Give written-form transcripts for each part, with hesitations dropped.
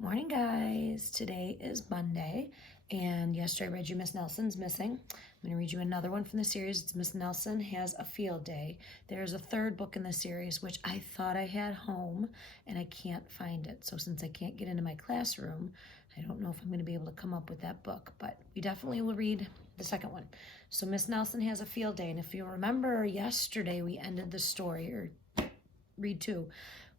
Morning, guys. Today is Monday, and yesterday I read you Miss Nelson's Missing. I'm going to read you another one from the series. It's Miss Nelson Has a Field Day. There's a third book in the series, which I thought I had home, and I can't find it. So since I can't get into my classroom, I don't know if I'm going to be able to come up with that book, but we definitely will read the second one. So Miss Nelson Has a Field Day, and if you remember yesterday, we ended the story, or read two,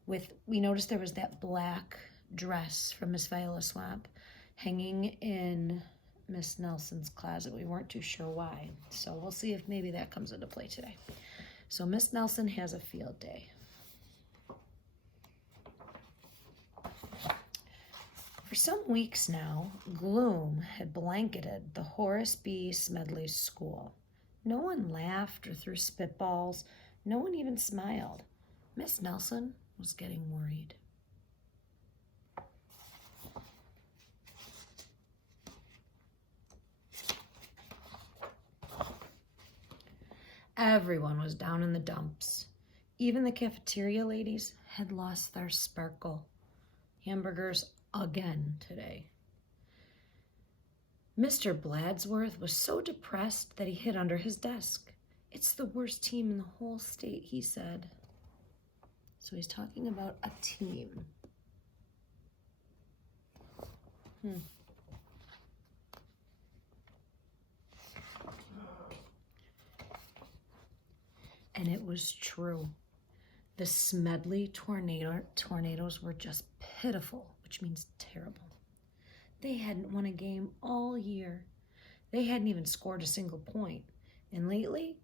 with, we noticed there was that black dress from Miss Viola Swamp hanging in Miss Nelson's closet. We weren't too sure why, so we'll see if maybe that comes into play today. So Miss Nelson Has a Field Day. For some weeks now, gloom had blanketed the Horace B. Smedley School. No one laughed or threw spitballs. No one even smiled. Miss Nelson was getting worried. Everyone was down in the dumps. Even the cafeteria ladies had lost their sparkle. Hamburgers again today. Mr. Bladsworth was so depressed that he hid under his desk. "It's the worst team in the whole state," he said. So he's talking about a team. And it was true. The Smedley tornadoes were just pitiful, which means terrible. They hadn't won a game all year. They hadn't even scored a single point. And lately,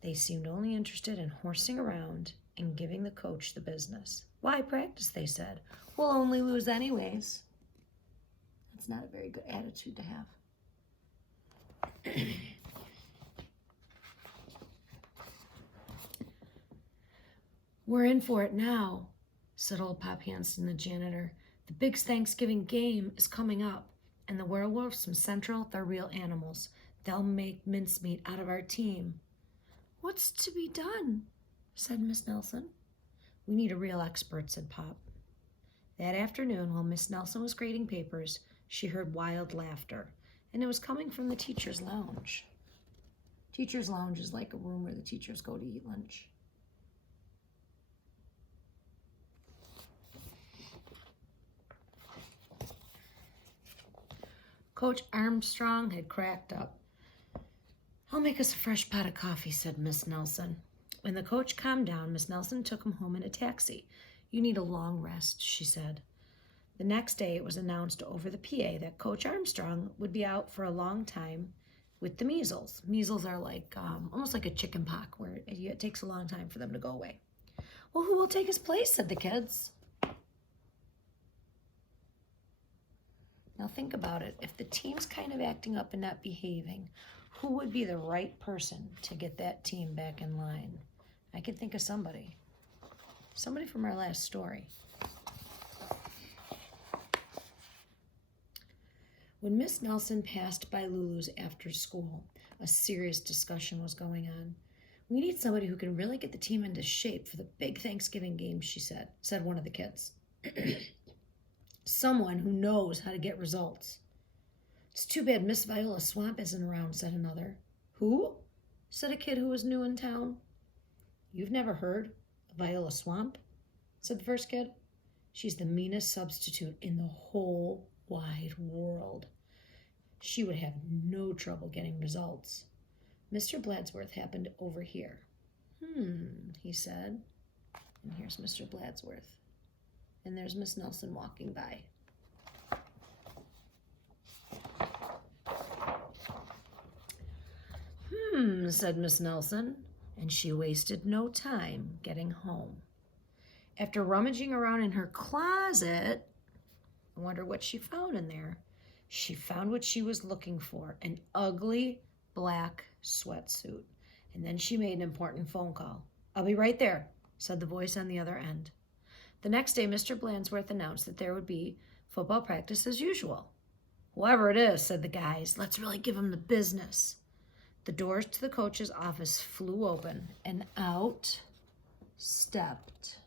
they seemed only interested in horsing around and giving the coach the business. "Why practice?" they said. "We'll only lose anyways." That's not a very good attitude to have. "We're in for it now," said old Pop Hansen, the janitor. "The big Thanksgiving game is coming up, and the werewolves from Central, they're real animals. They'll make mincemeat out of our team." "What's to be done?" said Miss Nelson. "We need a real expert," said Pop. That afternoon, while Miss Nelson was grading papers, she heard wild laughter, and it was coming from the teacher's lounge. Teacher's lounge is like a room where the teachers go to eat lunch. Coach Armstrong had cracked up. "I'll make us a fresh pot of coffee," said Miss Nelson. When the coach calmed down, Miss Nelson took him home in a taxi. "You need a long rest," she said. The next day, it was announced over the PA that Coach Armstrong would be out for a long time with the measles. Measles are like almost like a chicken pox, where it takes a long time for them to go away. "Well, who will take his place?" said the kids. Now think about it. If the team's kind of acting up and not behaving, who would be the right person to get that team back in line? I can think of somebody. Somebody from our last story. When Miss Nelson passed by Lulu's after school, a serious discussion was going on. "We need somebody who can really get the team into shape for the big Thanksgiving game," she said one of the kids. "Someone who knows how to get results." "It's too bad Miss Viola Swamp isn't around," said another. "Who?" said a kid who was new in town. "You've never heard of Viola Swamp?" said the first kid. "She's the meanest substitute in the whole wide world. She would have no trouble getting results." Mr. Bladsworth happened over here. He said. And here's Mr. Bladsworth. And there's Miss Nelson walking by. Said Miss Nelson, and she wasted no time getting home. After rummaging around in her closet, I wonder what she found in there. She found what she was looking for, an ugly black sweatsuit. And then she made an important phone call. "I'll be right there," said the voice on the other end. The next day, Mr. Bladsworth announced that there would be football practice as usual. "Whoever it is," said the guys, "let's really give him the business." The doors to the coach's office flew open, and out stepped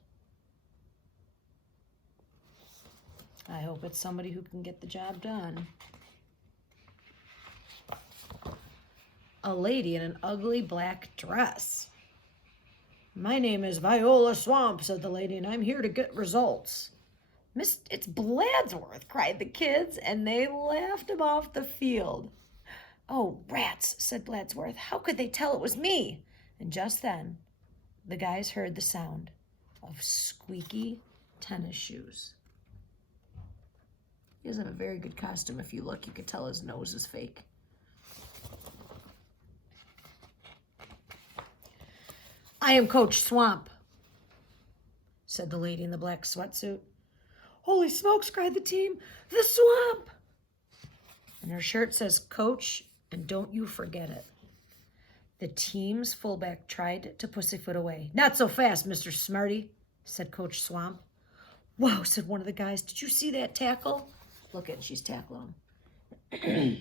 I hope it's somebody who can get the job done. A lady in an ugly black dress. My name is Viola Swamp, said the lady, and I'm here to get results. It's Bladsworth, cried the kids, and they laughed him off the field. Oh, rats, said Bladsworth. How could they tell it was me? And just then, the guys heard the sound of squeaky tennis shoes. He doesn't have a very good costume. If you look, you could tell his nose is fake. I am Coach Swamp, said the lady in the black sweatsuit. Holy smokes, cried the team. The Swamp! And her shirt says Coach, and don't you forget it. The team's fullback tried to pussyfoot away. Not so fast, Mr. Smarty, said Coach Swamp. Whoa, said one of the guys. Did you see that tackle? Look at, she's tackling him.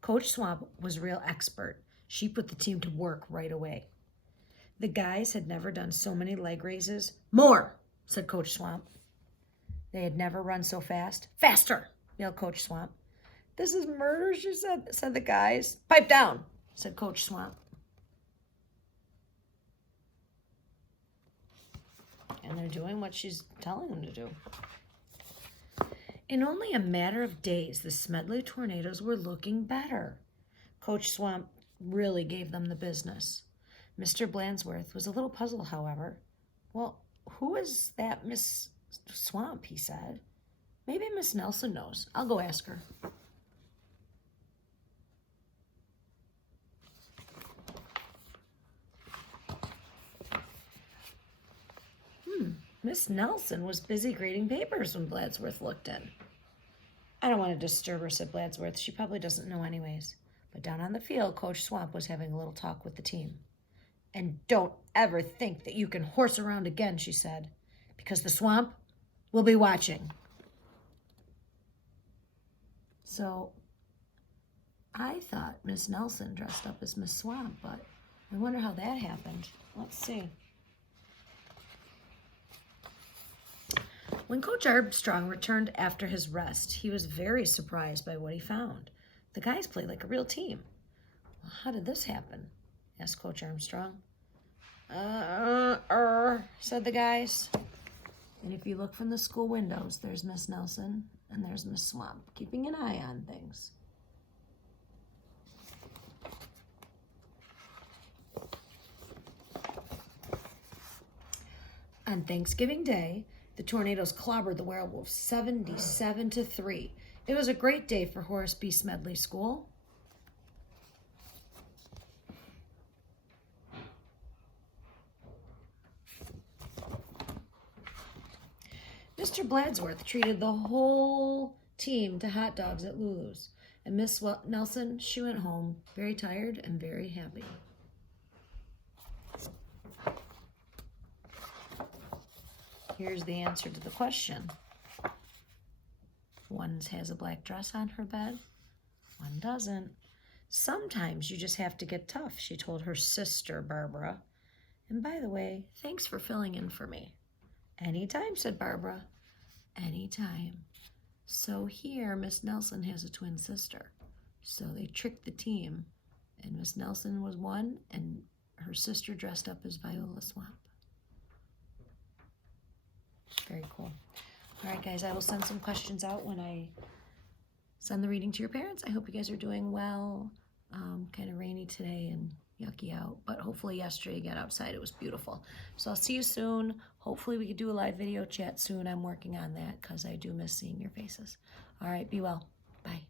Coach Swamp was a real expert. She put the team to work right away. The guys had never done so many leg raises. More, said Coach Swamp. They had never run so fast. Faster, yelled Coach Swamp. This is murder, she said the guys. Pipe down, said Coach Swamp. And they're doing what she's telling them to do. In only a matter of days, the Smedley Tornadoes were looking better. Coach Swamp really gave them the business. Mr. Bladsworth was a little puzzled, however. Well, who is that Miss Swamp, he said. Maybe Miss Nelson knows. I'll go ask her. Miss Nelson was busy grading papers when Bladsworth looked in. I don't want to disturb her, said Bladsworth. She probably doesn't know anyways. But down on the field, Coach Swamp was having a little talk with the team. And don't ever think that you can horse around again, she said, because the Swamp will be watching. So I thought Miss Nelson dressed up as Miss Swamp, but I wonder how that happened. Let's see. When Coach Armstrong returned after his rest, he was very surprised by what he found. The guys played like a real team. Well, how did this happen? Asked Coach Armstrong. Said the guys. And if you look from the school windows, there's Miss Nelson and there's Miss Swamp, keeping an eye on things. On Thanksgiving Day, the Tornadoes clobbered the Werewolves 77-3. It was a great day for Horace B. Smedley School. Mr. Bladsworth treated the whole team to hot dogs at Lulu's. And Miss Nelson, she went home very tired and very happy. Here's the answer to the question. One has a black dress on her bed, one doesn't. Sometimes you just have to get tough, she told her sister, Barbara. And by the way, thanks for filling in for me. Anytime, said Barbara. Anytime. So here, Miss Nelson has a twin sister. So they tricked the team, and Miss Nelson was one, and her sister dressed up as Viola Swamp. Very cool. All right, guys, I will send some questions out when I send the reading to your parents. I hope you guys are doing well. Kind of rainy today and yucky out, but hopefully yesterday you got outside. It was beautiful. So I'll see you soon. Hopefully we could do a live video chat soon. I'm working on that because I do miss seeing your faces. All right, be well. Bye.